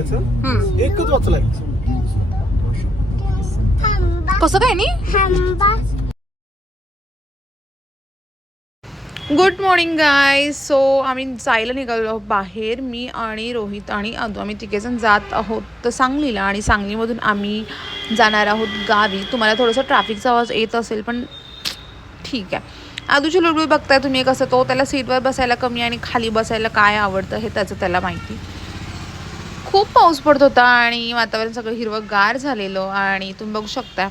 एकच वाचलाय. कसं काय नी गुड मॉर्निंग गाय सो आम्ही जायला निघालो बाहेर. मी आणि रोहित आणि आदू आम्ही तिघेजण जात आहोत तर सांगलीला आणि सांगलीमधून आम्ही जाणार आहोत गावी. तुम्हाला थोडंसं ट्रॅफिकचा आवाज येत असेल पण ठीक आहे. आदूची लुडबुड बघताय तुम्ही कसं? तो त्याला सीटवर बसायला कमी आणि खाली बसायला काय आवडतं हे त्याचं त्याला माहिती. खूप पाऊस पडत होता आणि वातावरण सगळं हिरवं गार झालेलं आणि तुम्ही बघू शकता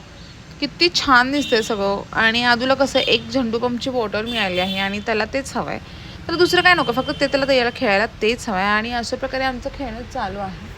किती छान दिसतंय सगळं. आणि आजूला कसं एक झेंडू पंपची बॉटल मिळाली आहे आणि त्याला तेच हवं आहे तर दुसरं काय नको फक्त ते त्याला त्याला खेळायला तेच हवं आहे आणि अशा प्रकारे आमचं खेळणं चालू आहे.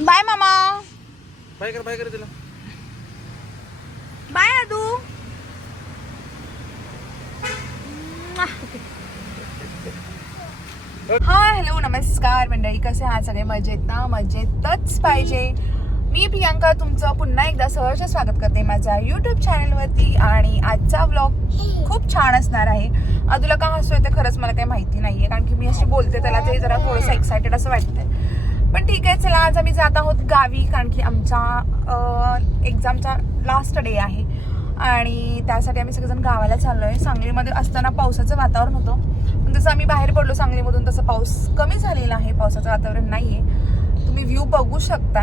बाय मामा बाय कर बाय कर तिला बाय आदू हाय हॅलो नमस्कार मंडळी कसे आहात सगळे मजेत ना मजेतच पाहिजे मी प्रियांका तुमचं पुन्हा एकदा सहर्ष स्वागत करते माझ्या युट्यूब चॅनलवरती आणि आजचा व्लॉग खूप छान असणार आहे. अदूला का हसू ते खरंच मला काही माहिती नाहीये कारण की मी अशी बोलते त्याला ते जरा थोडंसं एक्सायटेड असं वाटतंय. पण ठीक आहे चला आज आम्ही जात आहोत गावी कारण की आमचा एक्झामचा लास्ट डे आहे. आणि त्यासाठी आम्ही सगळेजण गावाला चाललो आहे सांगलीमध्ये असताना पावसाचं वातावरण होतं. पण जसं आम्ही बाहेर पडलो सांगलीमधून तसं पाऊस कमी झालेला आहे. पावसाचं वातावरण नाही आहे तुम्ही व्ह्यू बघू शकता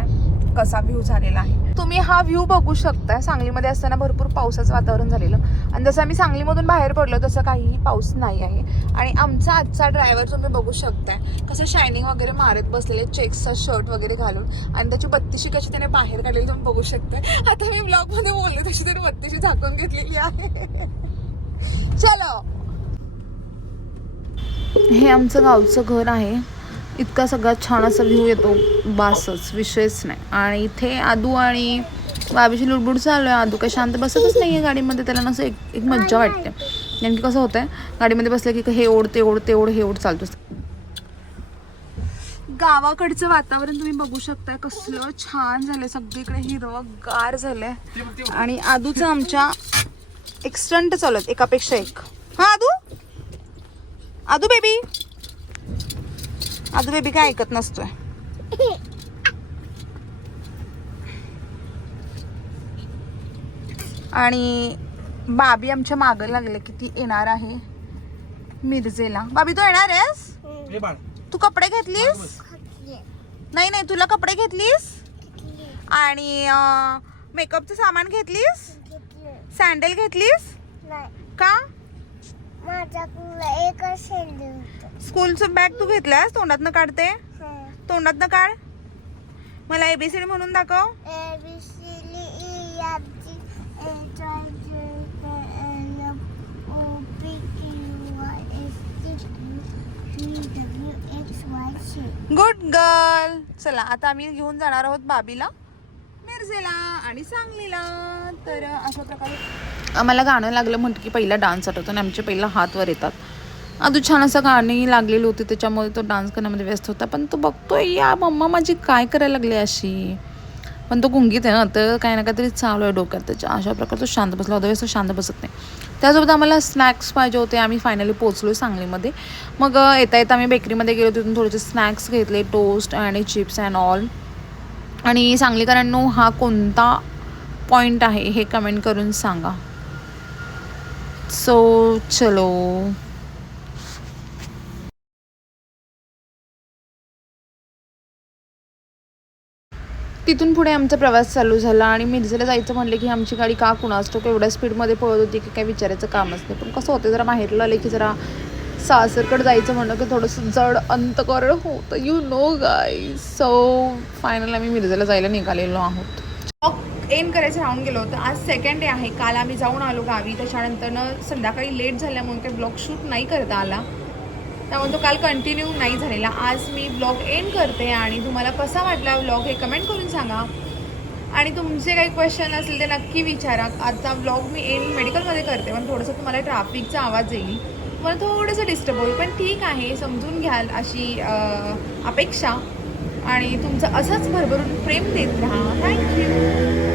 कसा व्ह्यू झालेला आहे. तुम्ही हा व्ह्यू बघू शकताय. सांगलीमध्ये असताना भरपूर पावसाचं वातावरण झालेलं. आणि जसं आम्ही सांगलीमधून बाहेर पडलो तसं काहीही पाऊस नाही आहे. आणि आमचा आजचा ड्रायव्हर तुम्ही बघू शकताय. कसं शायनिंग वगैरे मारत बसलेले चेक्सचा शर्ट वगैरे घालून. आणि त्याची बत्तीशी कशी त्याने बाहेर काढलेली तुम्ही बघू शकताय. आता मी ब्लॉगमध्ये बोलले तशी त्याने बत्तीशी झाकून घेतलेली आहे. चलो. हे आमचं गावचं घर आहे. इतका सगळा छान असा व्ह्यू येतो. बासच विषयच नाही. आणि इथे आदू आणि बाबीची लुडबुड चालू आहे. आदू काही शांत बसतच नाही आहे गाडीमध्ये. त्याला नसं एक एक मज्जा वाटते. नेमकी कसं होतं आहे गाडीमध्ये बसलं की हे ओढ ते ओढ ते ओढ हे ओढ चालतो गावाकडचं वातावरण तुम्ही बघू शकताय. कसलं छान झालंय. सगळीकडे हिरवंगार झालंय. आणि आदूचं आमच्या एक्स्टंट चालू आहेत. एकापेक्षा एक. हा आदू? आदू बेबी आदू बेबी काय ऐकत नसतोय. आणि बाबी आमच्या मागं लागले की ती येणार आहे मिरजेला. बाबी तू येणार आहेस? बाळ. तू कपडे घेतलीस? नाही नाही तुला कपडे घेतलीस? आणि मेकअपचं सामान घेतलीस? सँडल घेतलीस? का माझ्याकडे एकच शेंडी होत स्कूलचं बॅग तू घेतलास? तोंडातनं काढते? तोंडातनं काढ. मला एबीसीडी म्हणून दाखव A B C D E F G H I J K L M O P Q R S T U W X Y Z good girl चला आता आम्ही घेऊन जाणार आहोत बाबीला मिरजेला आणि सांगलीला. तर अशा प्रकारे आम्हाला गाणं लागलं म्हणतं की पहिला डान्स आठवतो आणि आमचे पहिला हात वर येतात. अजून छान असं गाणी लागलेली होती त्याच्यामुळे तो डान्स करण्यामध्ये व्यस्त होता. पण तो बघतोय या मम्मा माझी काय करायला लागली अशी? पण तो गुंगीत आहे ना तर काही ना काहीतरी चालू आहे डोक्यात. त्याच्या अशा प्रकारे तो शांत बसला होता तो शांत बसत नाही. त्यासोबत आम्हाला स्नॅक्स पाहिजे होते आम्ही फायनली पोचलो सांगलीमध्ये. मग येता येता आम्ही बेकरीमध्ये गेलो तिथून थोडेसे स्नॅक्स घेतले टोस्ट आणि चिप्स अँड ऑल आणि सांगलीकरांनो हा कोणता पॉईंट आहे हे कमेंट करून सांगा. सो चलो. तिथून पुढे आमचा प्रवास चालू झाला आणि मिरजेला जायचं म्हटलं की आमची गाडी का कुणासतो की एवढ्या स्पीडमध्ये पळत होती की काही विचारायचं कामच नाही. पण कसं होतं जरा बाहेरला आले की जरा सासरकडे जायचं म्हणलं की थोडंसं जड अंतकरण होतं. You know guy so final आम्ही मिरजेला जायला निघालेलो आहोत. एम करायचं राहून गेलो होतं. आज सेकंड डे आहे. काल आम्ही जाऊन आलो गावी. त्याच्यानंतरनं संध्याकाळी लेट झाल्यामुळे काही ब्लॉग शूट नाही करता आला. त्यामुळे तो काल कंटिन्यू नाही झालेला. आज मी ब्लॉग एंड करते आणि तुम्हाला कसा वाटला ब्लॉग हे कमेंट करून सांगा. आणि तुमचे काही क्वेश्चन असेल ते नक्की विचारा. आजचा ब्लॉग मी एंड मेडिकलमध्ये करते पण थोडंसं तुम्हाला ट्रॅफिकचा आवाज येईल. मला थोडंसं डिस्टर्ब होईल पण ठीक आहे समजून घ्याल अशी अपेक्षा. आणि तुमचं असंच भरभरून प्रेम देत राहा. थँक्यू